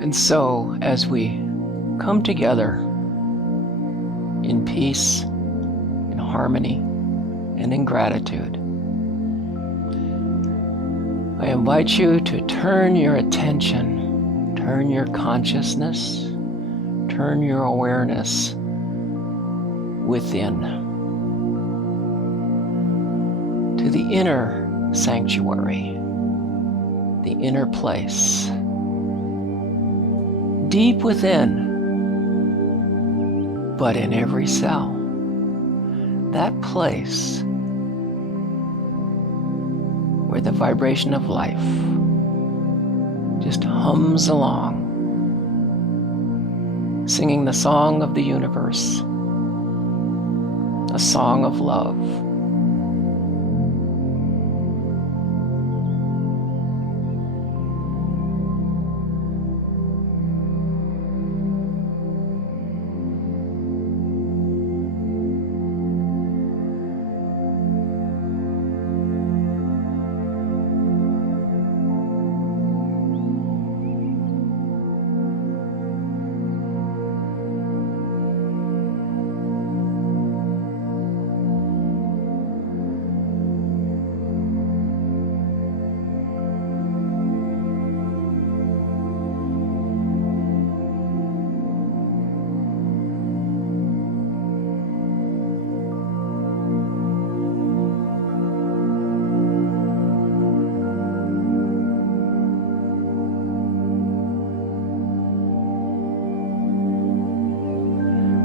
And so, as we come together in peace, in harmony, and in gratitude, I invite you to turn your attention, turn your consciousness, turn your awareness within to the inner sanctuary, the inner place, deep within, but in every cell. That place where the vibration of life just hums along, singing the song of the universe, a song of love.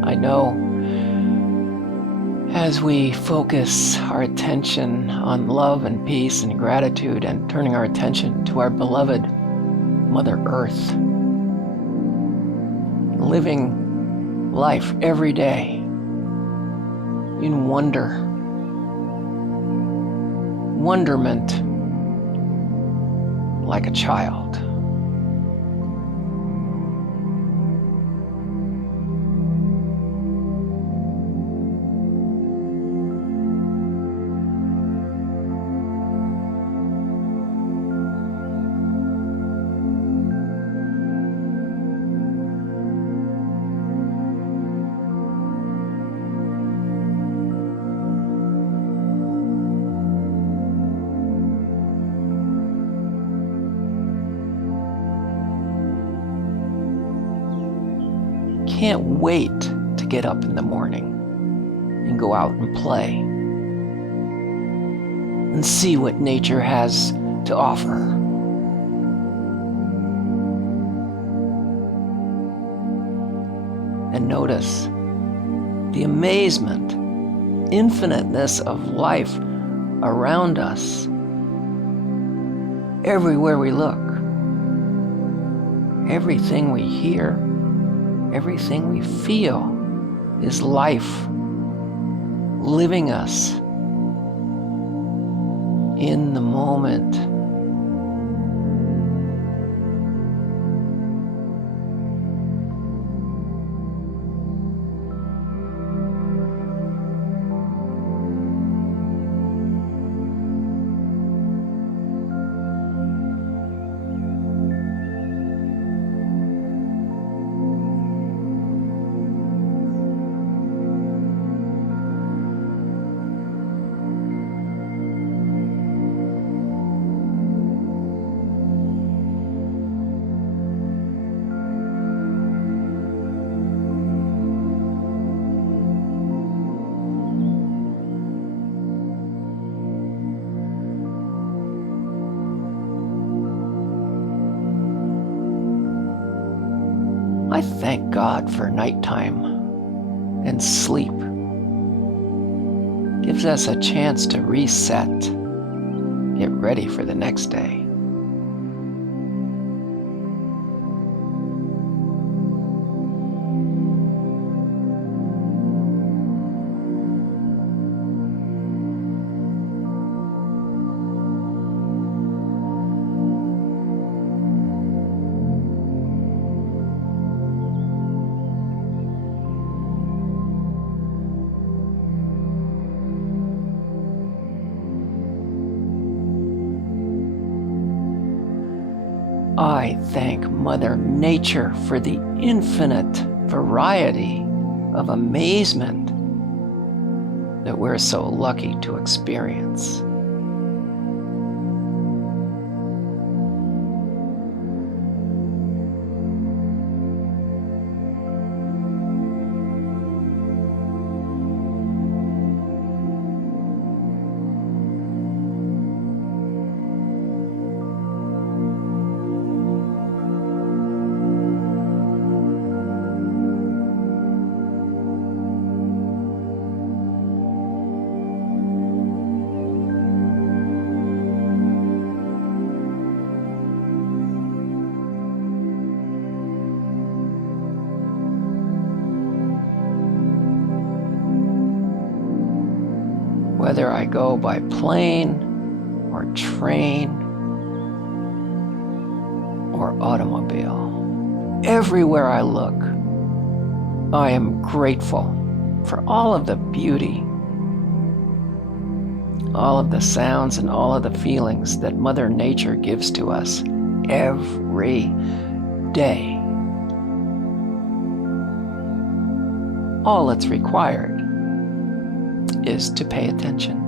I know as we focus our attention on love and peace and gratitude and turning our attention to our beloved Mother Earth, living life every day in wonderment like a child. Can't wait to get up in the morning and go out and play and see what nature has to offer. And notice the amazement, infiniteness of life around us everywhere we look. Everything we hear, everything we feel is life living us in the moment. I thank God for nighttime and sleep. Gives us a chance to reset, get ready for the next day. I thank Mother Nature for the infinite variety of amazement that we're so lucky to experience. Whether I go by plane or train or automobile, everywhere I look, I am grateful for all of the beauty, all of the sounds and all of the feelings that Mother Nature gives to us every day. All that's required is to pay attention.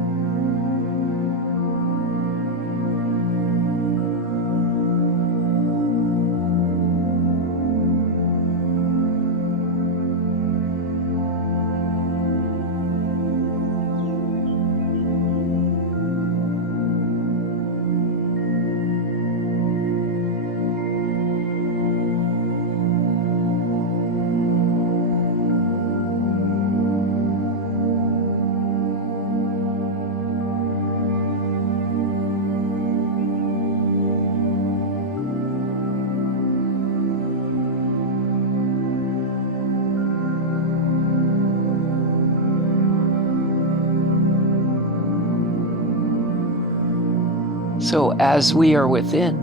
So as we are within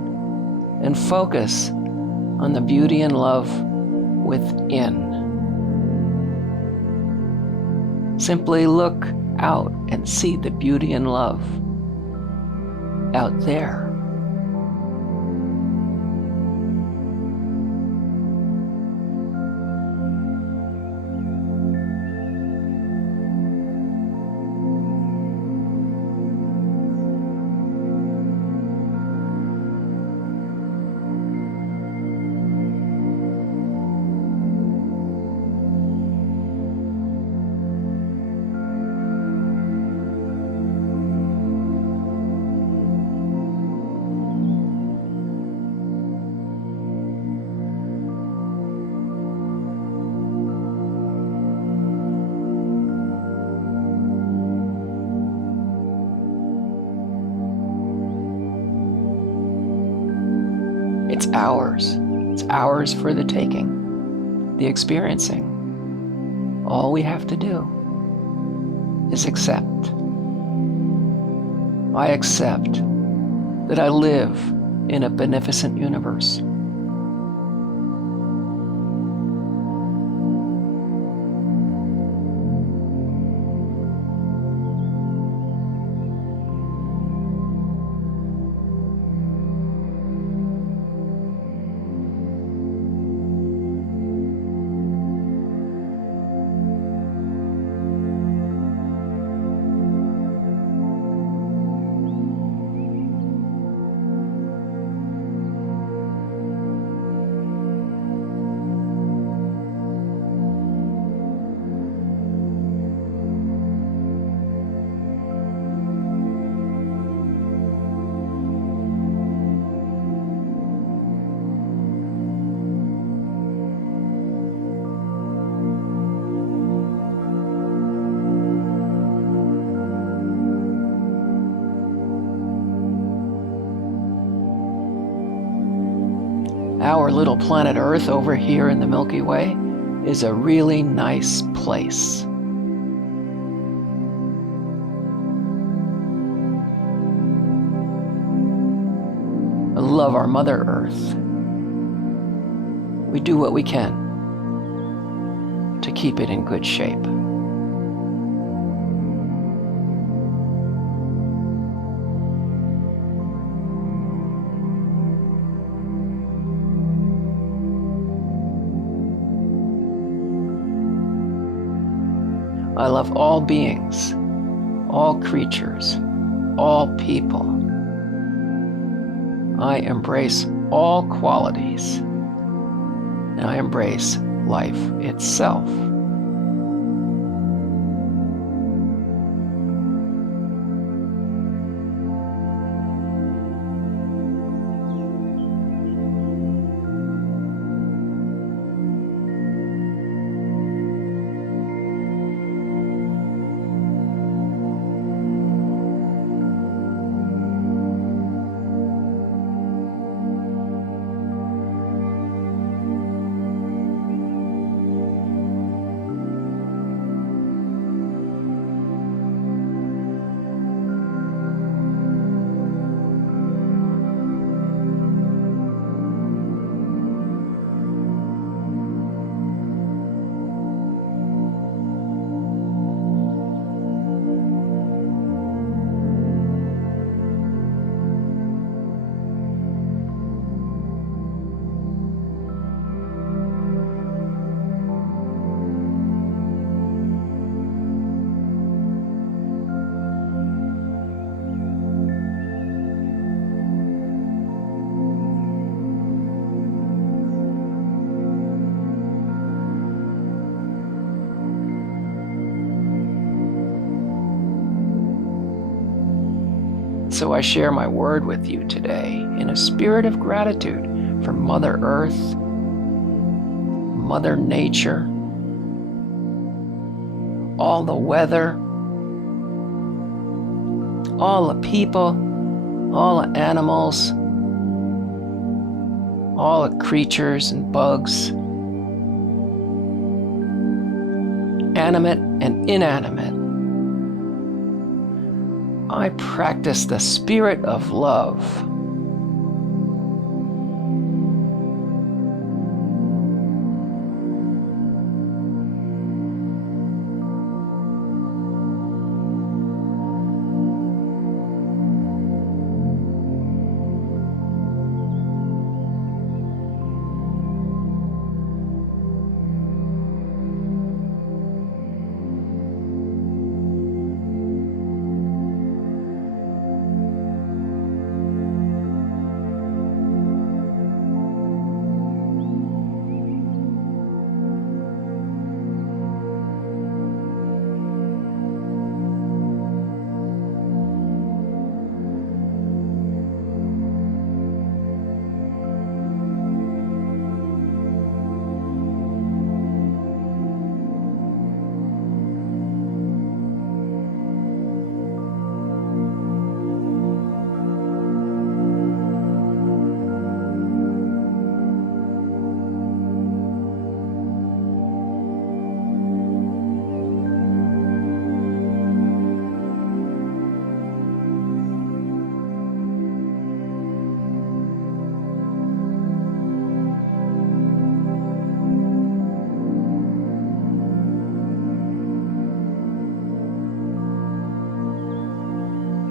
and focus on the beauty and love within, simply look out and see the beauty and love out there. It's ours. It's ours for the taking, the experiencing. All we have to do is accept. I accept that I live in a beneficent universe. Our little planet Earth over here in the Milky Way is a really nice place. I love our Mother Earth. We do what we can to keep it in good shape. I love all beings, all creatures, all people. I embrace all qualities, and I embrace life itself. So I share my word with you today in a spirit of gratitude for Mother Earth, Mother Nature, all the weather, all the people, all the animals, all the creatures and bugs, animate and inanimate. I practice the spirit of love.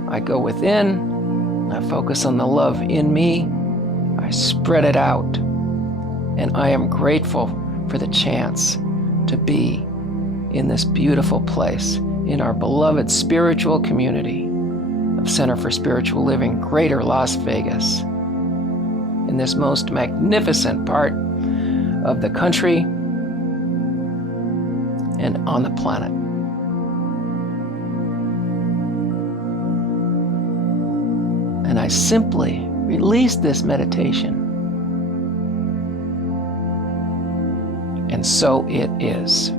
I go within, I focus on the love in me, I spread it out, and I am grateful for the chance to be in this beautiful place, in our beloved spiritual community of Center for Spiritual Living, Greater Las Vegas, in this most magnificent part of the country and on the planet. And I simply release this meditation. And so it is.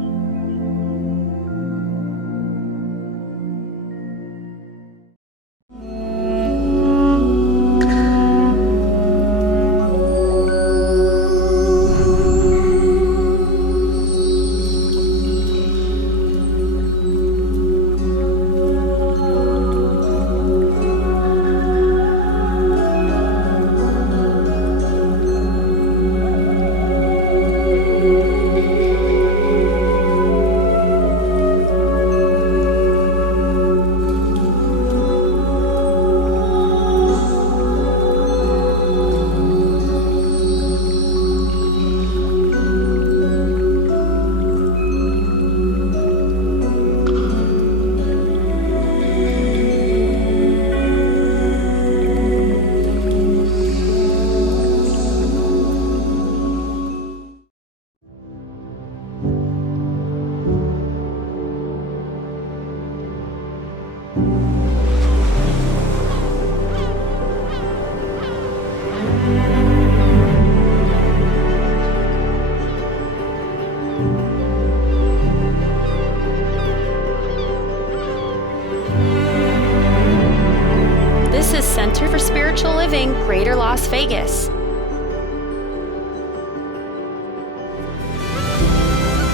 This is Center for Spiritual Living, Greater Las Vegas.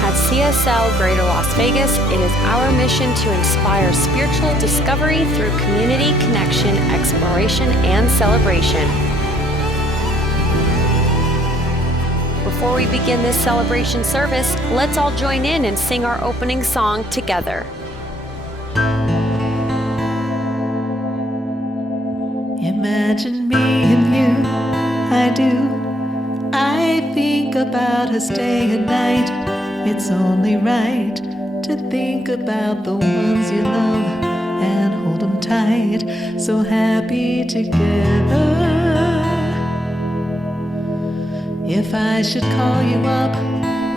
At CSL Greater Las Vegas, it is our mission to inspire spiritual discovery through community connection, exploration, and celebration. Before we begin this celebration service, let's all join in and sing our opening song together. Imagine me and you, I do. I think about us day and night. It's only right to think about the ones you love and hold them tight. So happy together. If I should call you up,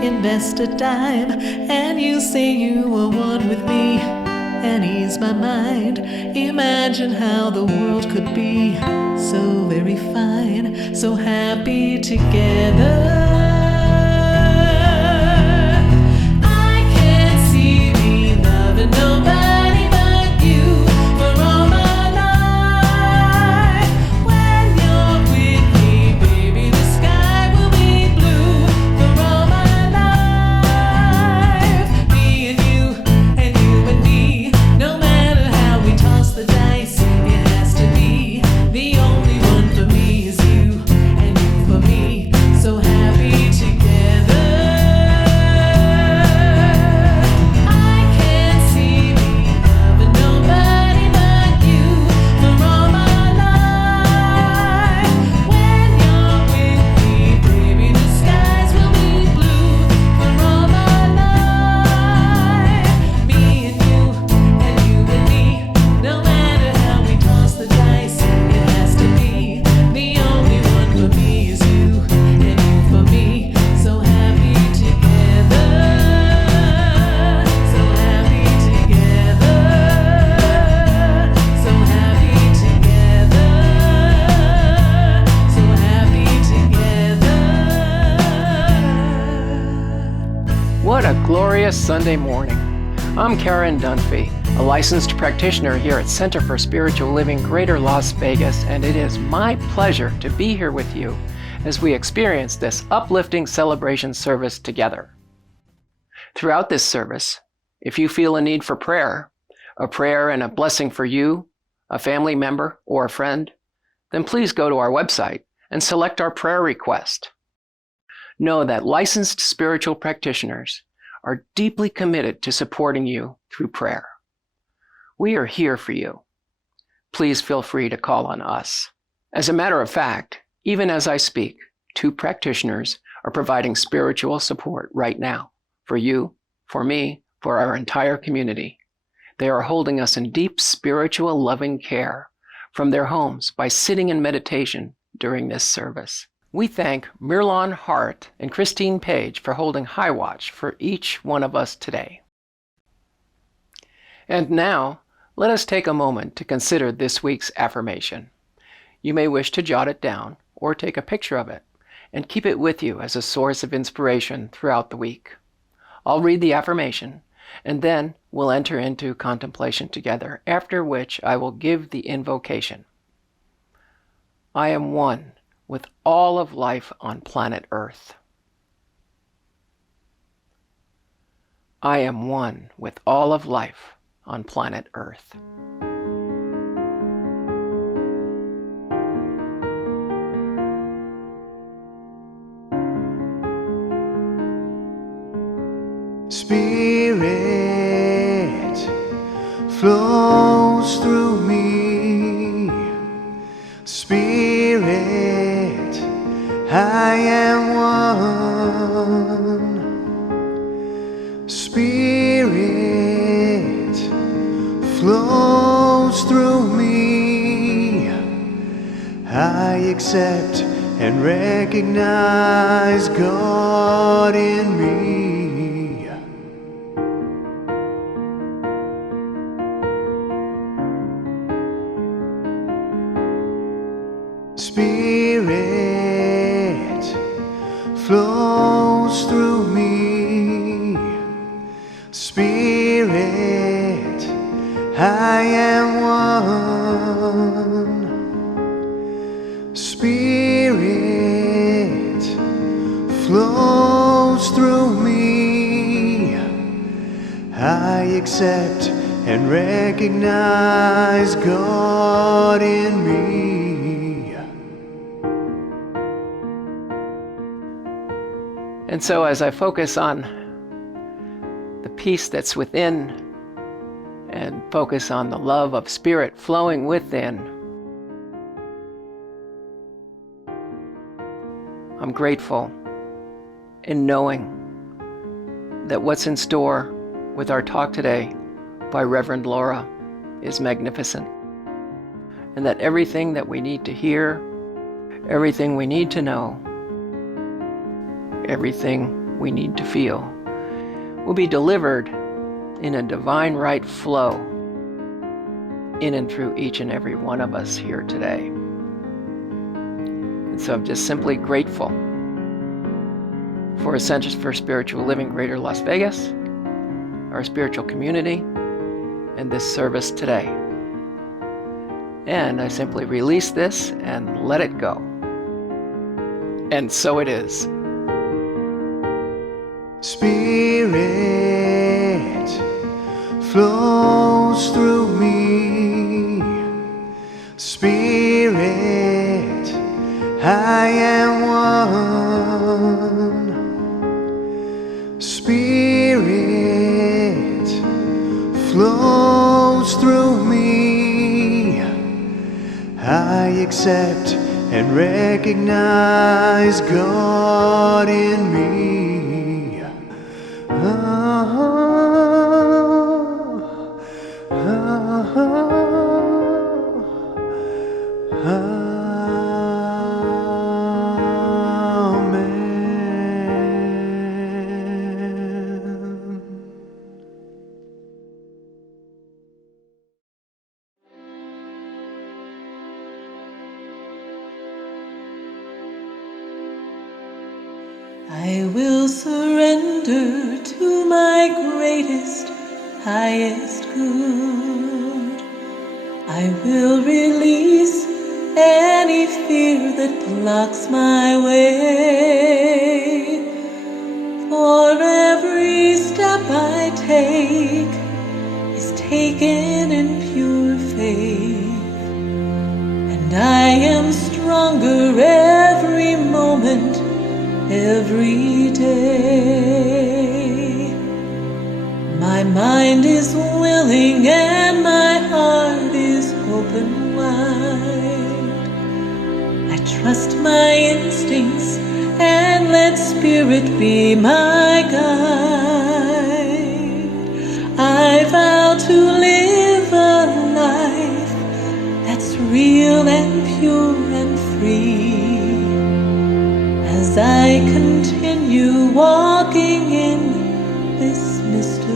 invest a dime, and you say you were one with me, and ease my mind. Imagine how the world could be so very fine, so happy together. I can't see me loving nobody but you for all my life. When you're with me, baby, the sky will be blue for all my life. Me and you and me. No matter how we toss the dice, it has to be. The only one for me is you, and you for me. So happy together. I can't see me loving nobody but you for all my life. When you're with me, baby, the skies will be blue for all my life. Me and you and me. No matter how we toss the dice, it has to be. The only one for me is you, and you for me. So happy together. So happy together. So happy together. So happy together. What a glorious Sunday morning. I'm Karen Dunphy, a licensed practitioner here at Center for Spiritual Living, Greater Las Vegas, and it is my pleasure to be here with you as we experience this uplifting celebration service together. Throughout this service, if you feel a need for prayer, a prayer and a blessing for you, a family member, or a friend, then please go to our website and select our prayer request. Know that licensed spiritual practitioners are deeply committed to supporting you through prayer. We are here for you. Please feel free to call on us. As a matter of fact, even as I speak, 2 practitioners are providing spiritual support right now for you, for me, for our entire community. They are holding us in deep spiritual loving care from their homes by sitting in meditation during this service. We thank Mirlon Hart and Christine Page for holding high watch for each one of us today. And now, let us take a moment to consider this week's affirmation. You may wish to jot it down or take a picture of it and keep it with you as a source of inspiration throughout the week. I'll read the affirmation, and then we'll enter into contemplation together, after which I will give the invocation. I am one with all of life on planet Earth. I am one with all of life on planet Earth. Spirit flows through me. Spirit, I am one. Spirit flows through me. I accept and recognize God in me. Spirit flows through me. I accept and recognize God in me. And so as I focus on the peace that's within and focus on the love of Spirit flowing within, I'm grateful in knowing that what's in store with our talk today by Reverend Laura is magnificent, and that everything that we need to hear, everything we need to know, everything we need to feel will be delivered in a divine right flow in and through each and every one of us here today. And so I'm just simply grateful for Centers for Spiritual Living Greater Las Vegas, our spiritual community, and this service today. And I simply release this and let it go. And so it is. Spirit flows through me. Spirit, I am one. Spirit flows through me. I accept and recognize God in me. I will surrender to my greatest, highest good. I will release any fear that blocks my way. For every step I take is taken in pure faith, and I am stronger every moment, every day. My mind is willing and my heart is open wide. I trust my instincts and let Spirit be my guide. I vow to live a life that's real and pure and free, as I continue walking in this mystery.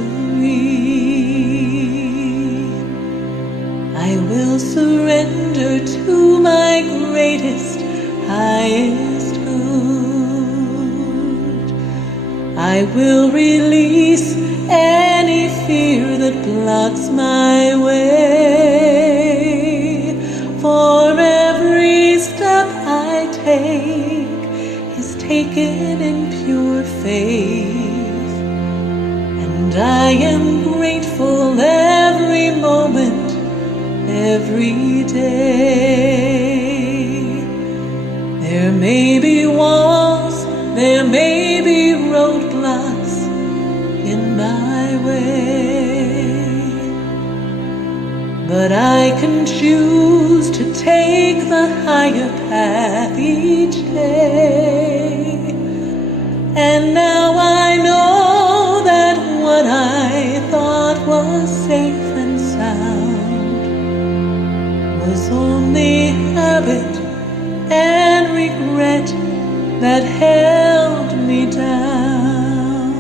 I will surrender to my greatest, highest good. I will release any fear that blocks my way. For every step I take is taken in pure faith, and I am grateful every moment, every day. There may be walls, there may be roadblocks in my way, but I can choose to take the higher path each day. And now I know that what I thought was safe and sound was only habit and regret that held me down.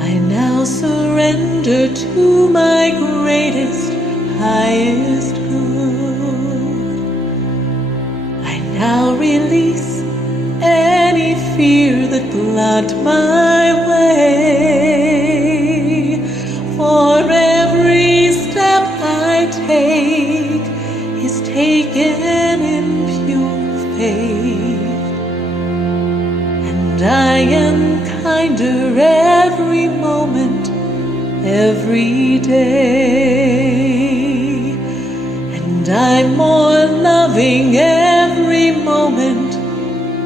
I now surrender to my greatest, highest good. I now release any fear that blocked my way. For every step I take is taken in pure faith, and I am kinder every moment, every day, and I'm more loving every moment,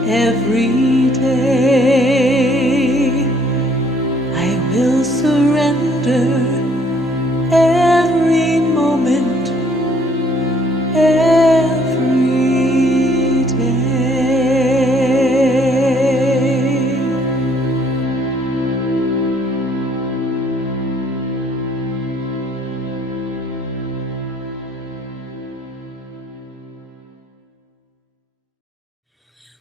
every day. I will surrender every moment, every day.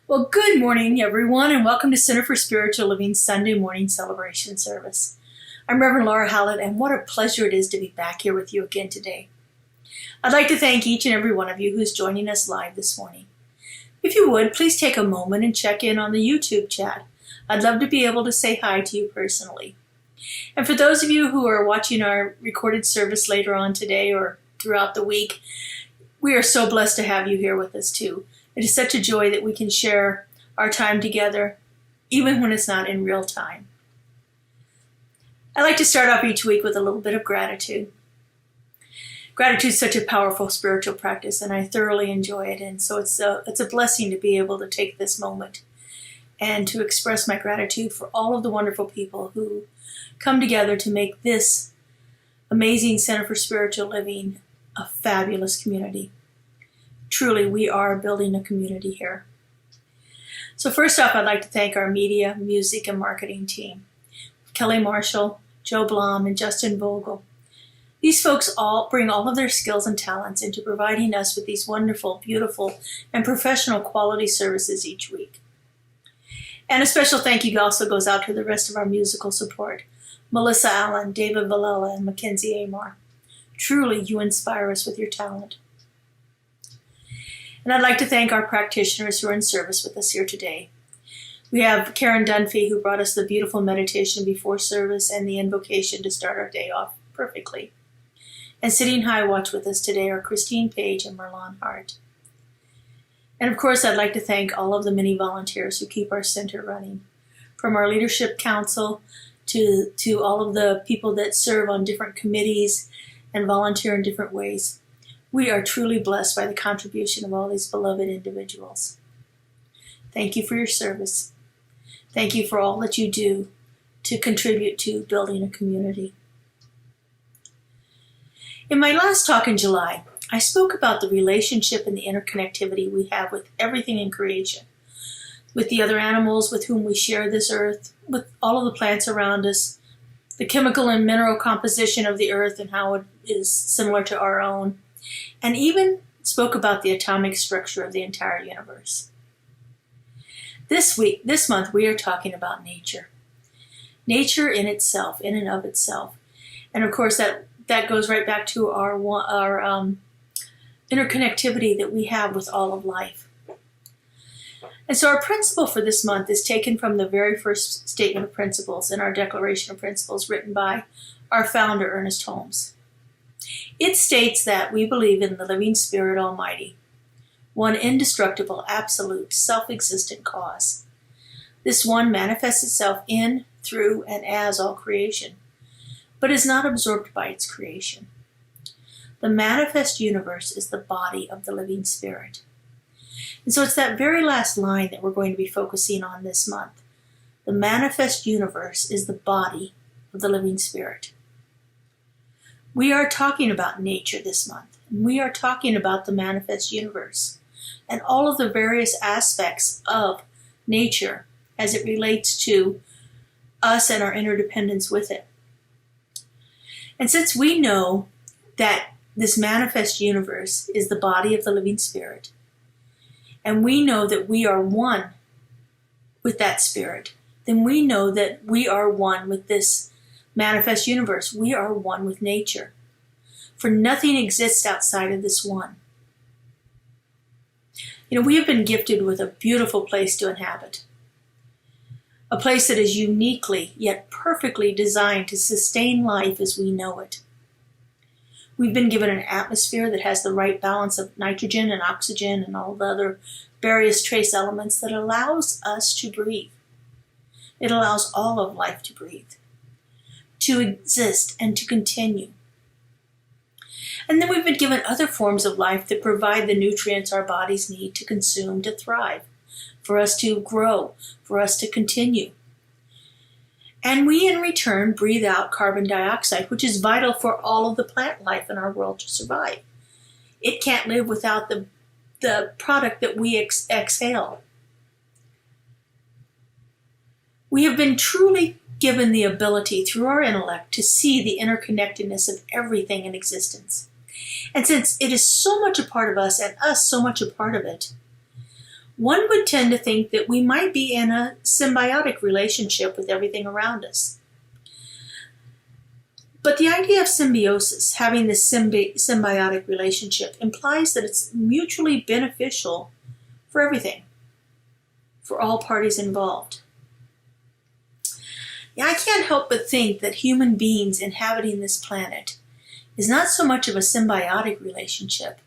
Well, good morning, everyone, and welcome to Center for Spiritual Living Sunday morning celebration service. I'm Reverend Laura Hallett, and what a pleasure it is to be back here with you again today. I'd like to thank each and every one of you who's joining us live this morning. If you would, please take a moment and check in on the YouTube chat. I'd love to be able to say hi to you personally. And for those of you who are watching our recorded service later on today or throughout the week, we are so blessed to have you here with us too. It is such a joy that we can share our time together, even when it's not in real time. I like to start off each week with a little bit of gratitude. Gratitude is such a powerful spiritual practice, and I thoroughly enjoy it. And so it's a blessing to be able to take this moment and to express my gratitude for all of the wonderful people who come together to make this amazing Center for Spiritual Living a fabulous community. Truly, we are building a community here. So first off, I'd like to thank our media, music, and marketing team. Kelly Marshall, Joe Blom, and Justin Vogel. These folks all bring all of their skills and talents into providing us with these wonderful, beautiful, and professional quality services each week. And a special thank you also goes out to the rest of our musical support, Melissa Allen, David Valella, and Mackenzie Amar. Truly, you inspire us with your talent. And I'd like to thank our practitioners who are in service with us here today. We have Karen Dunphy, who brought us the beautiful meditation before service and the invocation to start our day off perfectly. And sitting high watch with us today are Christine Page and Merlon Hart. And of course, I'd like to thank all of the many volunteers who keep our center running, from our leadership council to all of the people that serve on different committees and volunteer in different ways. We are truly blessed by the contribution of all these beloved individuals. Thank you for your service. Thank you for all that you do to contribute to building a community. In my last talk in July, I spoke about the relationship and the interconnectivity we have with everything in creation, with the other animals with whom we share this earth, with all of the plants around us, the chemical and mineral composition of the earth and how it is similar to our own, and even spoke about the atomic structure of the entire universe. This month, we are talking about nature. Nature in itself, in and of itself. And of course, that goes right back to our interconnectivity that we have with all of life. And so our principle for this month is taken from the very first statement of principles in our Declaration of Principles written by our founder, Ernest Holmes. It states that we believe in the living Spirit Almighty, one indestructible, absolute, self-existent cause. This one manifests itself in, through, and as all creation, but is not absorbed by its creation. The manifest universe is the body of the living Spirit. And so it's that very last line that we're going to be focusing on this month. The manifest universe is the body of the living Spirit. We are talking about nature this month. And we are talking about the manifest universe and all of the various aspects of nature as it relates to us and our interdependence with it. And since we know that this manifest universe is the body of the living Spirit, and we know that we are one with that Spirit, then we know that we are one with this manifest universe. We are one with nature. For nothing exists outside of this one. You know, we have been gifted with a beautiful place to inhabit. A place that is uniquely yet perfectly designed to sustain life as we know it. We've been given an atmosphere that has the right balance of nitrogen and oxygen and all the other various trace elements that allows us to breathe. It allows all of life to breathe, to exist and to continue. And then we've been given other forms of life that provide the nutrients our bodies need to consume to thrive, for us to grow, for us to continue. And we in return breathe out carbon dioxide, which is vital for all of the plant life in our world to survive. It can't live without the product that we exhale. We have been truly given the ability through our intellect to see the interconnectedness of everything in existence. And since it is so much a part of us and us so much a part of it, one would tend to think that we might be in a symbiotic relationship with everything around us. But the idea of symbiosis, having this symbiotic relationship, implies that it's mutually beneficial for everything, for all parties involved. I can't help but think that human beings inhabiting this planet is not so much of a symbiotic relationship,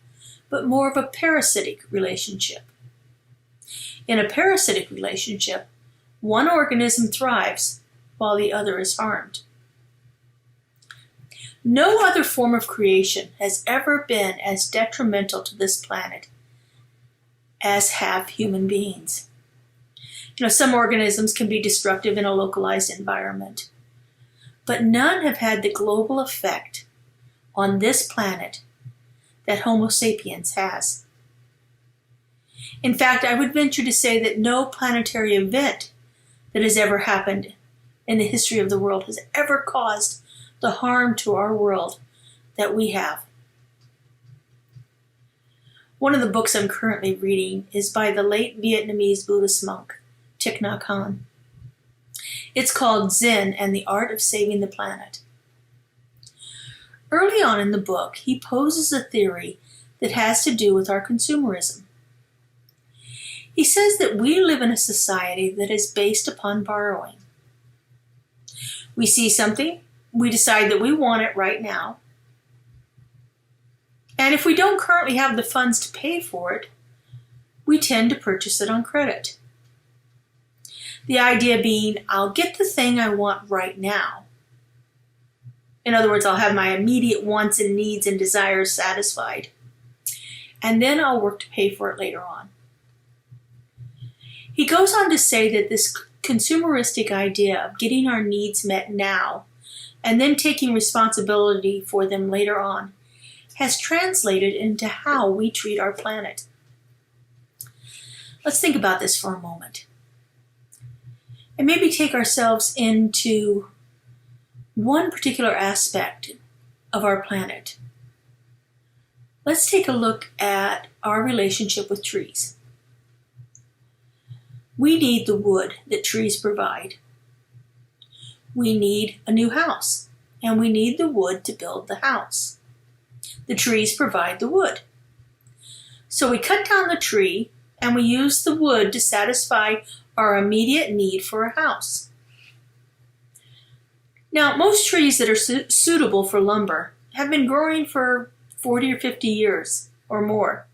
but more of a parasitic relationship. In a parasitic relationship, one organism thrives while the other is harmed. No other form of creation has ever been as detrimental to this planet as have human beings. Some organisms can be destructive in a localized environment, but none have had the global effect on this planet that Homo sapiens has. In fact, I would venture to say that no planetary event that has ever happened in the history of the world has ever caused the harm to our world that we have. One of the books I'm currently reading is by the late Vietnamese Buddhist monk, Thich Nhat Hanh. It's called Zen and the Art of Saving the Planet. Early on in the book, he poses a theory that has to do with our consumerism. He says that we live in a society that is based upon borrowing. We see something, we decide that we want it right now, and if we don't currently have the funds to pay for it, we tend to purchase it on credit. The idea being, I'll get the thing I want right now. In other words, I'll have my immediate wants and needs and desires satisfied, and then I'll work to pay for it later on. He goes on to say that this consumeristic idea of getting our needs met now and then taking responsibility for them later on has translated into how we treat our planet. Let's think about this for a moment. And maybe take ourselves into one particular aspect of our planet. Let's take a look at our relationship with trees. We need the wood that trees provide. We need a new house, and we need the wood to build the house. The trees provide the wood. So we cut down the tree, and we use the wood to satisfy our immediate need for a house. Now, most trees that are suitable for lumber have been growing for 40 or 50 years or more.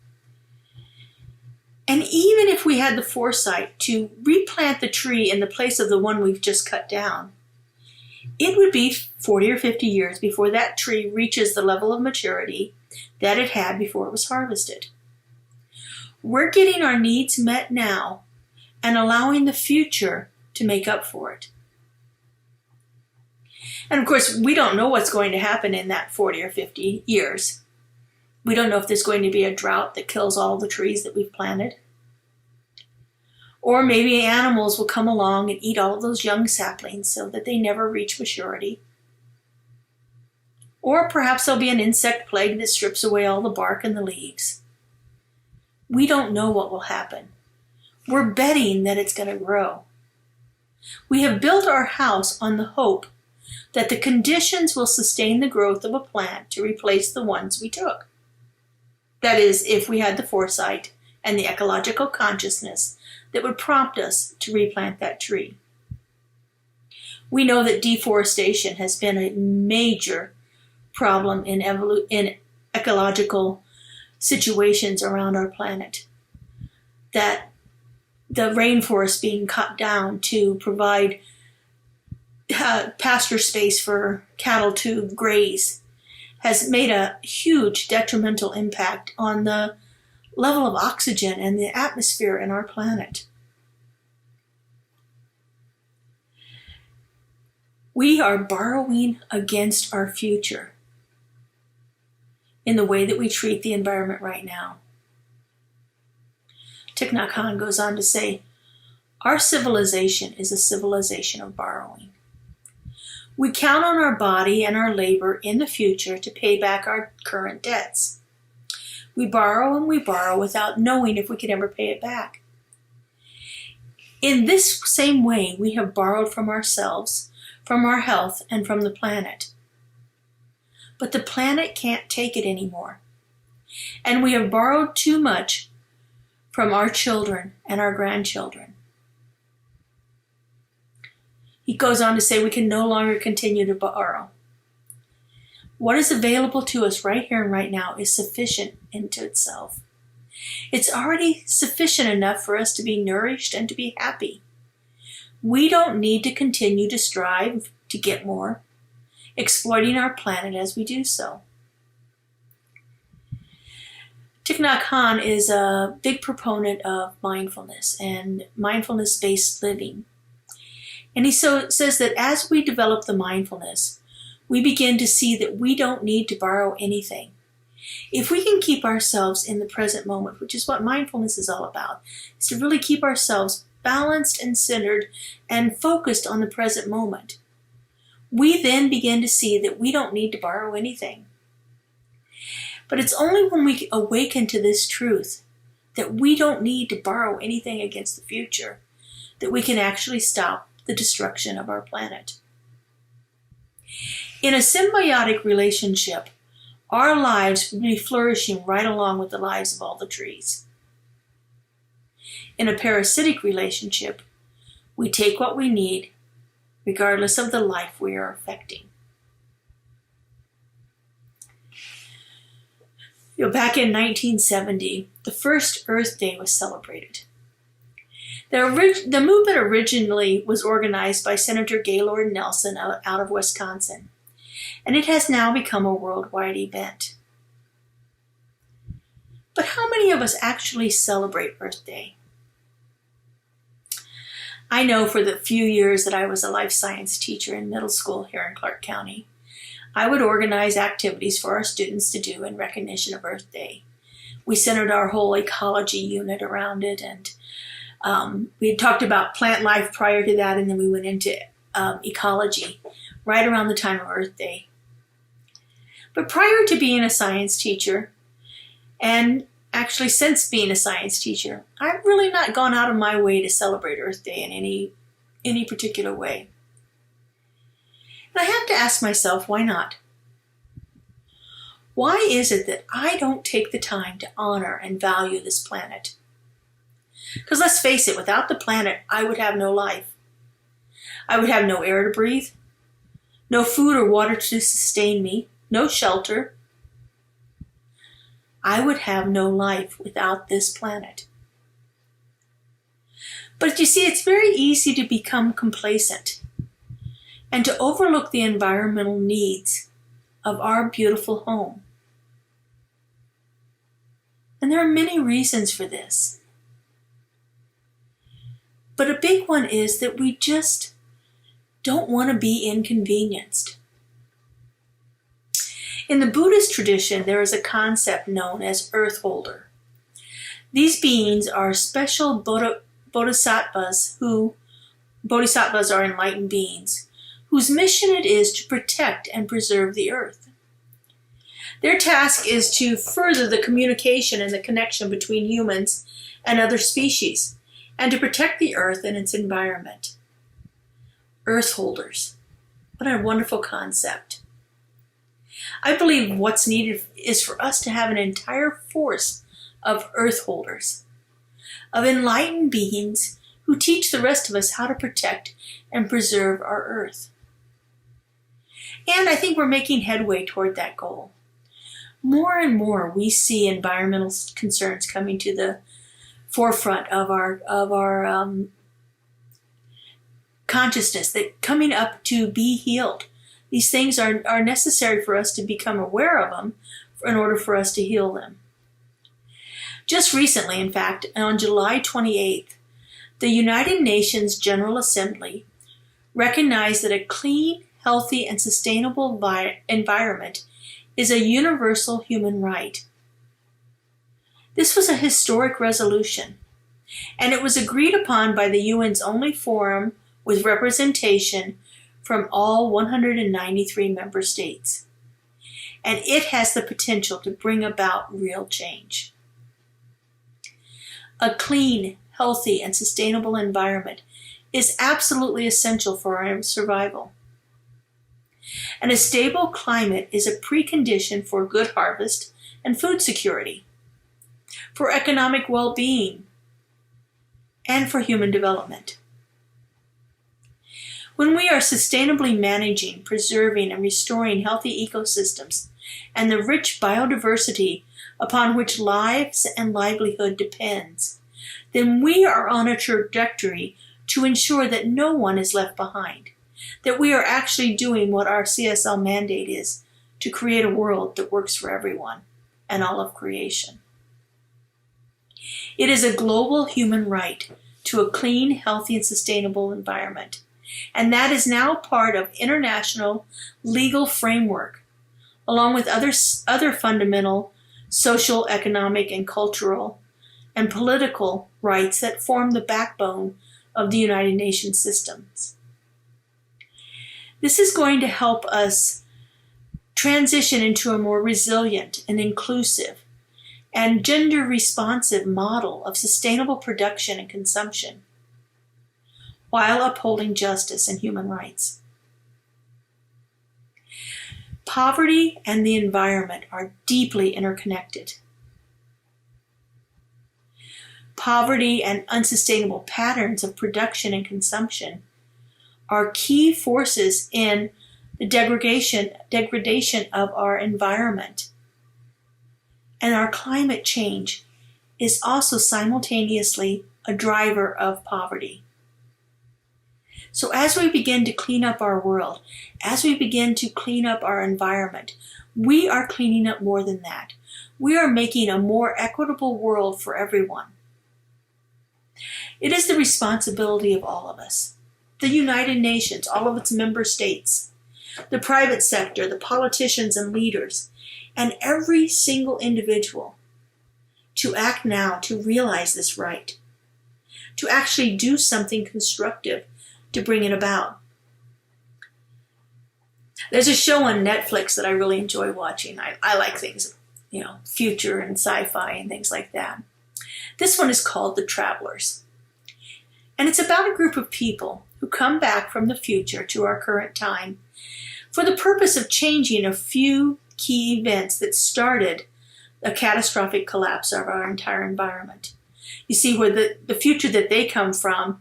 And even if we had the foresight to replant the tree in the place of the one we've just cut down, it would be 40 or 50 years before that tree reaches the level of maturity that it had before it was harvested. We're getting our needs met now and allowing the future to make up for it. And of course, we don't know what's going to happen in that 40 or 50 years. We don't know if there's going to be a drought that kills all the trees that we've planted. Or maybe animals will come along and eat all of those young saplings so that they never reach maturity. Or perhaps there'll be an insect plague that strips away all the bark and the leaves. We don't know what will happen. We're betting that it's going to grow. We have built our house on the hope that the conditions will sustain the growth of a plant to replace the ones we took. That is, if we had the foresight and the ecological consciousness that would prompt us to replant that tree. We know that deforestation has been a major problem in ecological situations around our planet. That the rainforest being cut down to provide pasture space for cattle to graze has made a huge detrimental impact on the level of oxygen and the atmosphere in our planet. We are borrowing against our future in the way that we treat the environment right now. Thich Nhat Hanh goes on to say, our civilization is a civilization of borrowing. We count on our body and our labor in the future to pay back our current debts. We borrow and we borrow without knowing if we could ever pay it back. In this same way, we have borrowed from ourselves, from our health, and from the planet. But the planet can't take it anymore. And we have borrowed too much from our children and our grandchildren. He goes on to say we can no longer continue to borrow. What is available to us right here and right now is sufficient into itself. It's already sufficient enough for us to be nourished and to be happy. We don't need to continue to strive to get more, exploiting our planet as we do so. Thich Nhat Hanh is a big proponent of mindfulness and mindfulness-based living. And he says that as we develop the mindfulness, we begin to see that we don't need to borrow anything. If we can keep ourselves in the present moment, which is what mindfulness is all about, is to really keep ourselves balanced and centered and focused on the present moment, we then begin to see that we don't need to borrow anything. But it's only when we awaken to this truth that we don't need to borrow anything against the future that we can actually stop the destruction of our planet. In a symbiotic relationship, our lives will be flourishing right along with the lives of all the trees. In a parasitic relationship, we take what we need, regardless of the life we are affecting. Back in 1970, the first Earth Day was celebrated. The movement originally was organized by Senator Gaylord Nelson out of Wisconsin, and it has now become a worldwide event. But how many of us actually celebrate Earth Day? I know for the few years that I was a life science teacher in middle school here in Clark County, I would organize activities for our students to do in recognition of Earth Day. We centered our whole ecology unit around it, and we had talked about plant life prior to that, and then we went into ecology right around the time of Earth Day. But prior to being a science teacher, and actually since being a science teacher, I've really not gone out of my way to celebrate Earth Day in any particular way. And I have to ask myself, why not? Why is it that I don't take the time to honor and value this planet? Because let's face it, without the planet, I would have no life. I would have no air to breathe, no food or water to sustain me, no shelter. I would have no life without this planet. But you see, it's very easy to become complacent and to overlook the environmental needs of our beautiful home. And there are many reasons for this. But a big one is that we just don't want to be inconvenienced. In the Buddhist tradition, there is a concept known as earth holder. These beings are special bodhisattvas bodhisattvas are enlightened beings, whose mission it is to protect and preserve the earth. Their task is to further the communication and the connection between humans and other species, and to protect the earth and its environment. Earth holders. What a wonderful concept. I believe what's needed is for us to have an entire force of earth holders, of enlightened beings who teach the rest of us how to protect and preserve our earth. And I think we're making headway toward that goal. More and more we see environmental concerns coming to the forefront of our consciousness, that coming up to be healed. These things are necessary for us to become aware of them in order for us to heal them. Just recently, in fact, on July 28th, the United Nations General Assembly recognized that a clean, healthy, and sustainable environment is a universal human right. This was a historic resolution, and it was agreed upon by the UN's only forum with representation from all 193 member states. And it has the potential to bring about real change. A clean, healthy, and sustainable environment is absolutely essential for our survival. And a stable climate is a precondition for good harvest and food security, for economic well-being, and for human development. When we are sustainably managing, preserving, and restoring healthy ecosystems and the rich biodiversity upon which lives and livelihood depends, then we are on a trajectory to ensure that no one is left behind, that we are actually doing what our CSL mandate is, to create a world that works for everyone and all of creation. It is a global human right to a clean, healthy, and sustainable environment, and that is now part of international legal framework, along with other fundamental social, economic, and cultural and political rights that form the backbone of the United Nations systems. This is going to help us transition into a more resilient and inclusive and gender-responsive model of sustainable production and consumption, while upholding justice and human rights. Poverty and the environment are deeply interconnected. Poverty and unsustainable patterns of production and consumption are key forces in the degradation of our environment. And our climate change is also simultaneously a driver of poverty. So as we begin to clean up our world, as we begin to clean up our environment, we are cleaning up more than that. We are making a more equitable world for everyone. It is the responsibility of all of us, the United Nations, all of its member states, the private sector, the politicians and leaders, and every single individual to act now to realize this right, to actually do something constructive to bring it about. There's a show on Netflix that I really enjoy watching. I like things, future and sci-fi and things like that. This one is called The Travelers. And it's about a group of people who come back from the future to our current time for the purpose of changing a few key events that started a catastrophic collapse of our entire environment. You see, where the future that they come from,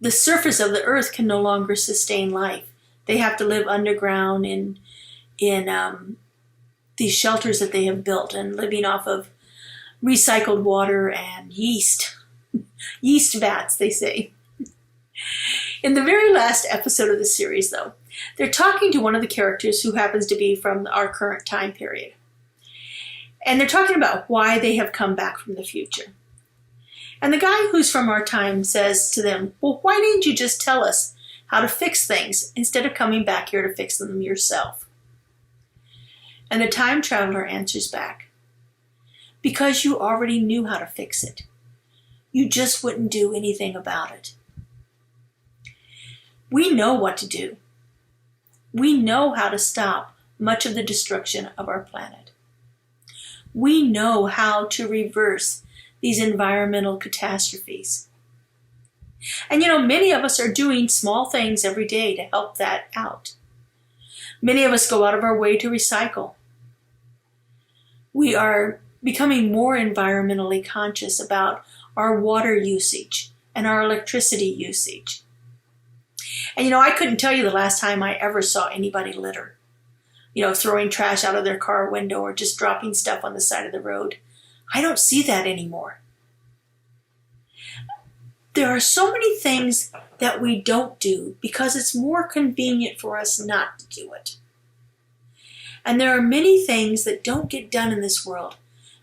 the surface of the earth can no longer sustain life. They have to live underground in these shelters that they have built and living off of recycled water and yeast vats, they say. In the very last episode of the series, though, they're talking to one of the characters who happens to be from our current time period. And they're talking about why they have come back from the future. And the guy who's from our time says to them, well, why didn't you just tell us how to fix things instead of coming back here to fix them yourself? And the time traveler answers back, because you already knew how to fix it. You just wouldn't do anything about it. We know what to do. We know how to stop much of the destruction of our planet. We know how to reverse these environmental catastrophes. And many of us are doing small things every day to help that out. Many of us go out of our way to recycle. We are becoming more environmentally conscious about our water usage and our electricity usage. And I couldn't tell you the last time I ever saw anybody litter. Throwing trash out of their car window or just dropping stuff on the side of the road. I don't see that anymore. There are so many things that we don't do because it's more convenient for us not to do it. And there are many things that don't get done in this world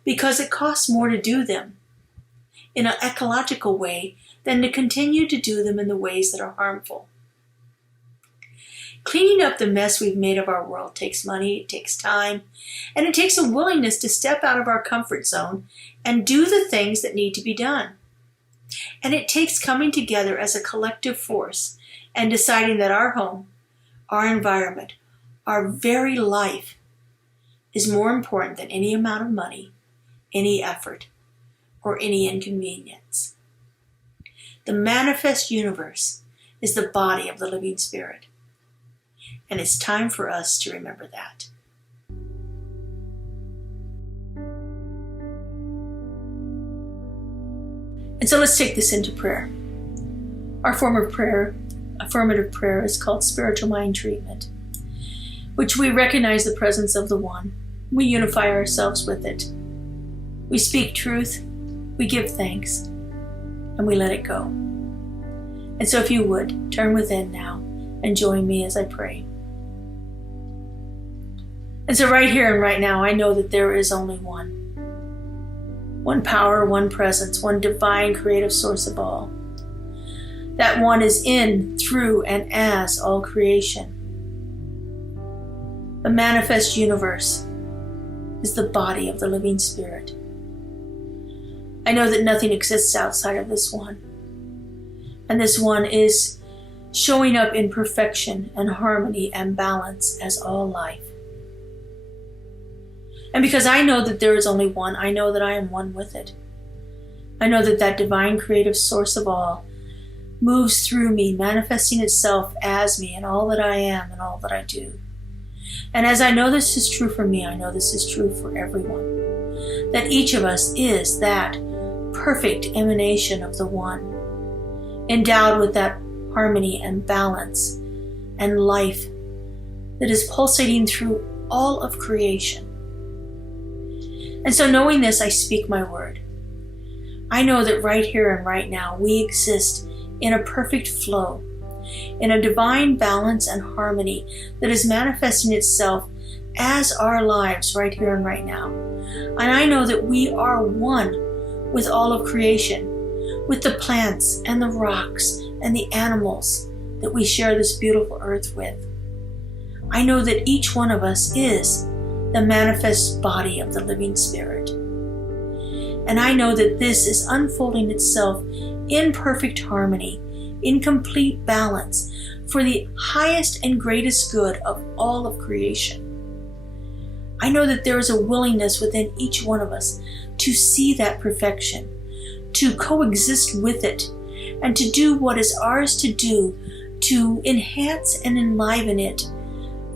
because it costs more to do them in an ecological way than to continue to do them in the ways that are harmful. Cleaning up the mess we've made of our world takes money, it takes time, and it takes a willingness to step out of our comfort zone and do the things that need to be done. And it takes coming together as a collective force and deciding that our home, our environment, our very life is more important than any amount of money, any effort, or any inconvenience. The manifest universe is the body of the living spirit. And it's time for us to remember that. And so let's take this into prayer. Our form of prayer, affirmative prayer, is called spiritual mind treatment, which we recognize the presence of the One. We unify ourselves with it. We speak truth, we give thanks, and we let it go. And so if you would, turn within now and join me as I pray. And so right here and right now, I know that there is only one. One power, one presence, one divine creative source of all. That one is in, through, and as all creation. The manifest universe is the body of the living spirit. I know that nothing exists outside of this one. And this one is showing up in perfection and harmony and balance as all life. And because I know that there is only one, I know that I am one with it. I know that that divine creative source of all moves through me, manifesting itself as me in all that I am and all that I do. And as I know this is true for me, I know this is true for everyone. That each of us is that perfect emanation of the One, endowed with that harmony and balance and life that is pulsating through all of creation. And so knowing this, I speak my word. I know that right here and right now, we exist in a perfect flow, in a divine balance and harmony that is manifesting itself as our lives right here and right now. And I know that we are one with all of creation, with the plants and the rocks and the animals that we share this beautiful earth with. I know that each one of us is the manifest body of the living spirit. And I know that this is unfolding itself in perfect harmony, in complete balance, for the highest and greatest good of all of creation. I know that there is a willingness within each one of us to see that perfection, to coexist with it, and to do what is ours to do to enhance and enliven it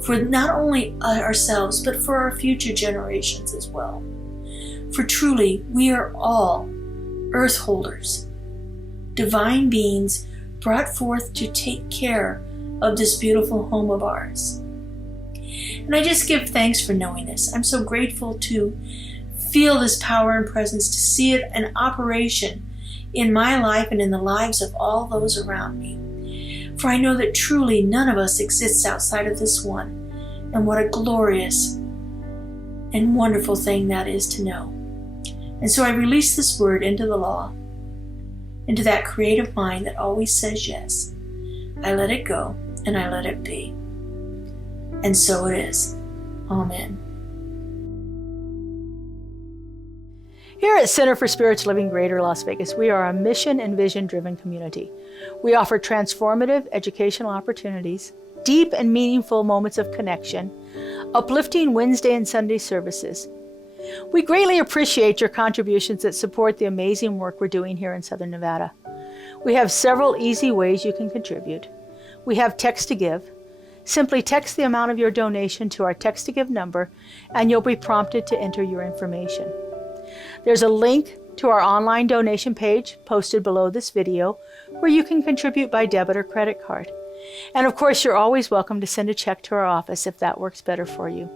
for not only ourselves, but for our future generations as well. For truly, we are all earth holders, divine beings brought forth to take care of this beautiful home of ours. And I just give thanks for knowing this. I'm so grateful to feel this power and presence, to see it in operation in my life and in the lives of all those around me. For I know that truly none of us exists outside of this one. And what a glorious and wonderful thing that is to know. And so I release this word into the law, into that creative mind that always says yes. I let it go and I let it be. And so it is. Amen. Here at Center for Spiritual Living Greater Las Vegas, we are a mission and vision-driven community. We offer transformative educational opportunities, deep and meaningful moments of connection, uplifting Wednesday and Sunday services. We greatly appreciate your contributions that support the amazing work we're doing here in Southern Nevada. We have several easy ways you can contribute. We have text to give. Simply text the amount of your donation to our text to give number and you'll be prompted to enter your information. There's a link to our online donation page posted below this video where you can contribute by debit or credit card. And of course, you're always welcome to send a check to our office if that works better for you.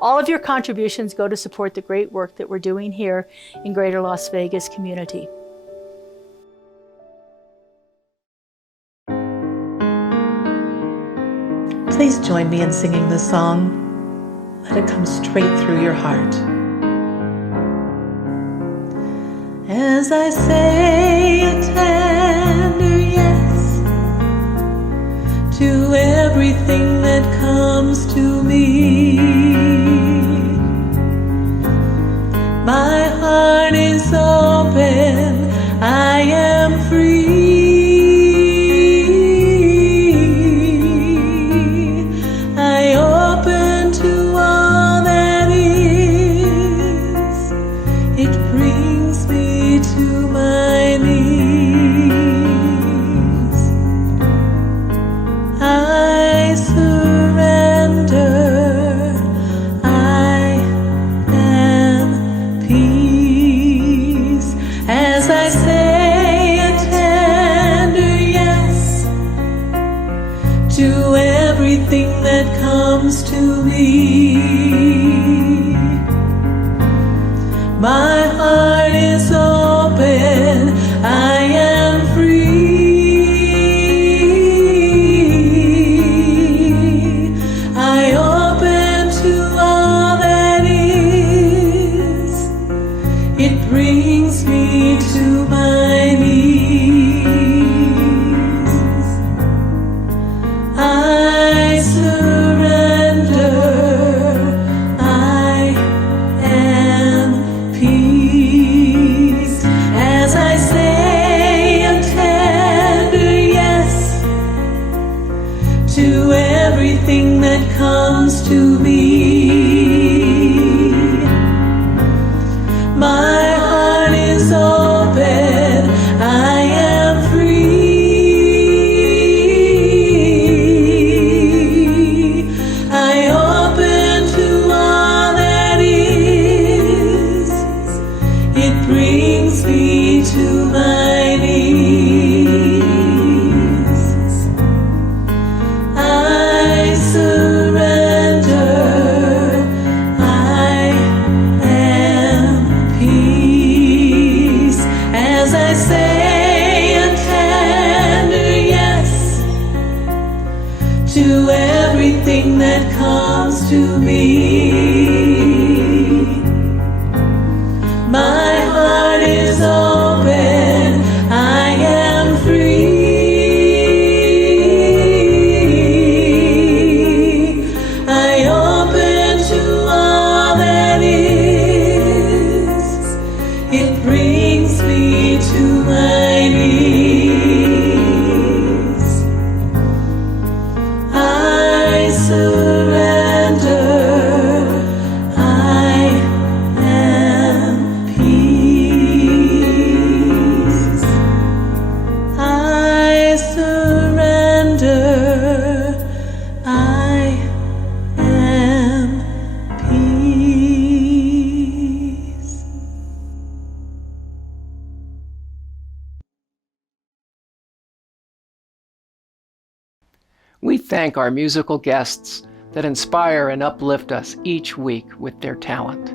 All of your contributions go to support the great work that we're doing here in Greater Las Vegas community. Please join me in singing this song. Let it come straight through your heart. As I say a tender yes to everything that comes to me, my heart is open, I am free. I open to all that is. It brings me to my knees. I surrender. I am peace. As I say a tender yes to everything that comes to me, my heart is open, I am free. I open to all that is. It brings me to my knees. I surrender. I am peace. As I say a tender yes to everything that comes to me, my heart is open, I am free. I open to all that is. It brings me to my knees. I surrender. I am peace. As I say a tender yes to everything that comes to me, my heart is open, I am free. I open to all that is. It brings me to my knees. I surrender. I am peace. I surrender. I am peace. We thank our musical guests that inspire and uplift us each week with their talent.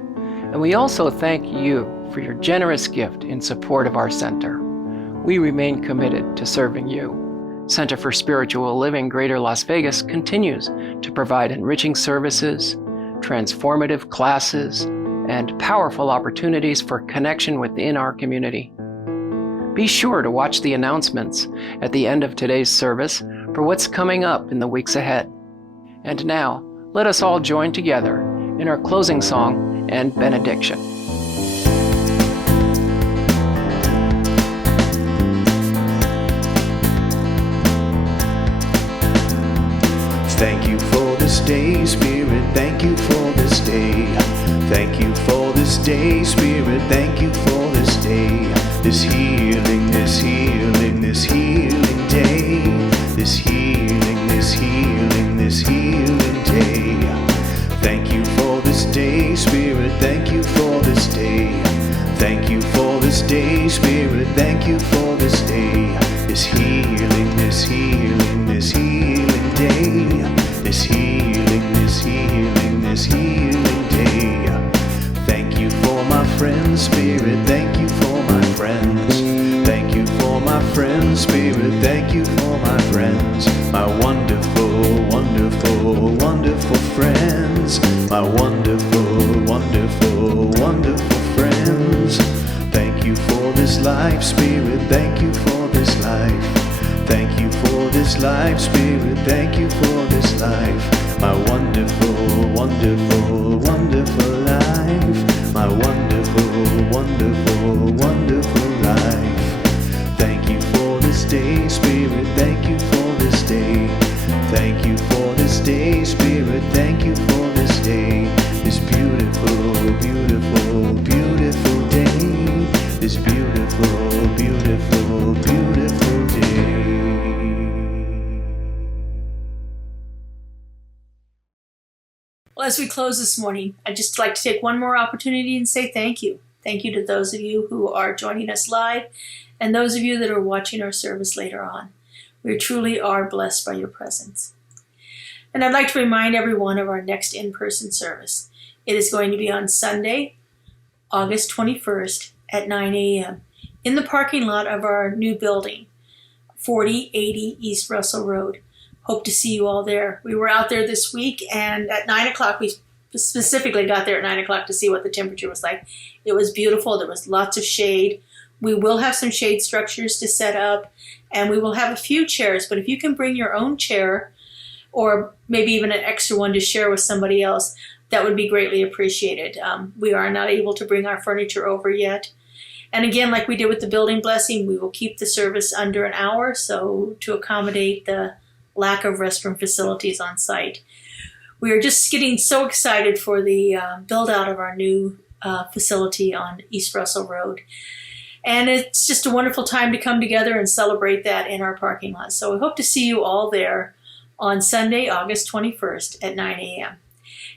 And we also thank you for your generous gift in support of our center. We remain committed to serving you. Center for Spiritual Living Greater Las Vegas continues to provide enriching services, transformative classes, and powerful opportunities for connection within our community. Be sure to watch the announcements at the end of today's service for what's coming up in the weeks ahead. And now, let us all join together in our closing song and benediction. Thank you for this day, Spirit. Thank you for this day. Thank you for this day, Spirit. Thank you for this day. This healing, this healing, this healing day. This healing, this healing, this healing day. Thank you for this day, Spirit. Thank you for this day. Thank you for this day, Spirit. Thank you for this day. This healing, this healing, this healing day. This healing, this healing, this healing day. Thank you for my friends, Spirit. Thank you for my friends. Thank you for my friends, Spirit. Thank you for my friends. My wonderful wonderful, wonderful, wonderful friends. My wonderful, wonderful, wonderful friends. Thank you for this life, Spirit. Thank you for this life. Thank you for this life, Spirit. Thank you for this life. My wonderful, wonderful, wonderful life. My wonderful, wonderful, wonderful life. Thank you for this day, Spirit. Thank you for this day. Thank you for this day, Spirit. Thank you for this day. This beautiful, beautiful, beautiful day. This beautiful, beautiful, beautiful day. Well, as we close this morning, I'd just like to take one more opportunity and say thank you. Thank you to those of you who are joining us live and those of you that are watching our service later on. We truly are blessed by your presence. And I'd like to remind everyone of our next in-person service. It is going to be on Sunday, August 21st at 9 a.m. in the parking lot of our new building, 4080 East Russell Road. Hope to see you all there. We were out there this week, and at 9 o'clock, we specifically got there at 9 o'clock to see what the temperature was like. It was beautiful. There was lots of shade. We will have some shade structures to set up, and we will have a few chairs. But if you can bring your own chair, or maybe even an extra one to share with somebody else, that would be greatly appreciated. We are not able to bring our furniture over yet. And again, like we did with the building blessing, we will keep the service under an hour, so to accommodate the lack of restroom facilities on site. We are just getting so excited for the build out of our new facility on East Russell Road. And it's just a wonderful time to come together and celebrate that in our parking lot. So we hope to see you all there on Sunday, August 21st at 9 a.m.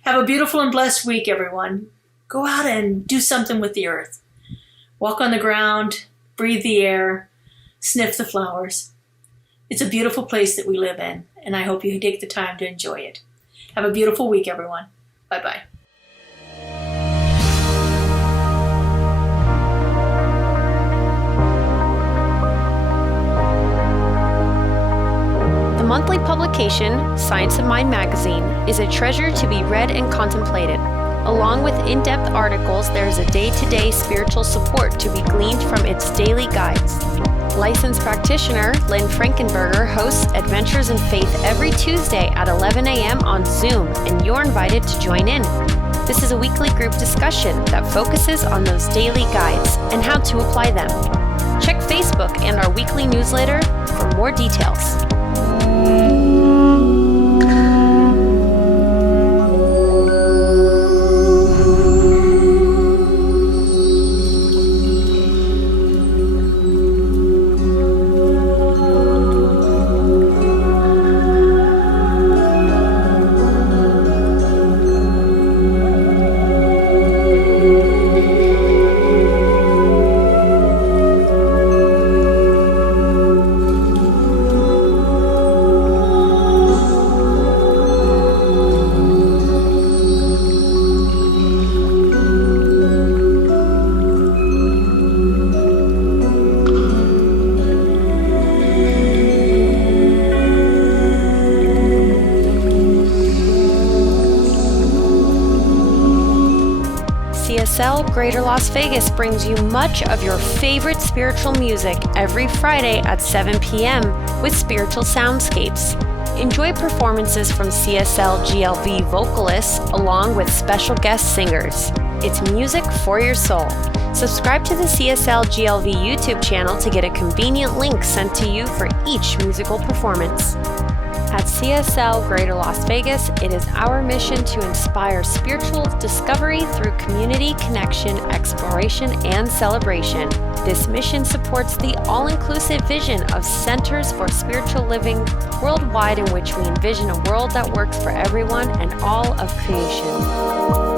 Have a beautiful and blessed week, everyone. Go out and do something with the earth. Walk on the ground, breathe the air, sniff the flowers. It's a beautiful place that we live in, and I hope you take the time to enjoy it. Have a beautiful week, everyone. Bye-bye. The monthly publication, Science of Mind magazine, is a treasure to be read and contemplated. Along with in-depth articles, there is a day-to-day spiritual support to be gleaned from its daily guides. Licensed practitioner Lynn Frankenberger hosts Adventures in Faith every Tuesday at 11 a.m. on Zoom, and you're invited to join in. This is a weekly group discussion that focuses on those daily guides and how to apply them. Check Facebook and our weekly newsletter for more details. CSL Greater Las Vegas brings you much of your favorite spiritual music every Friday at 7 p.m. with Spiritual Soundscapes. Enjoy performances from CSLGLV vocalists along with special guest singers. It's music for your soul. Subscribe to the CSLGLV YouTube channel to get a convenient link sent to you for each musical performance. At CSL Greater Las Vegas, it is our mission to inspire spiritual discovery through community connection, exploration, and celebration. This mission supports the all-inclusive vision of Centers for Spiritual Living worldwide, in which we envision a world that works for everyone and all of creation.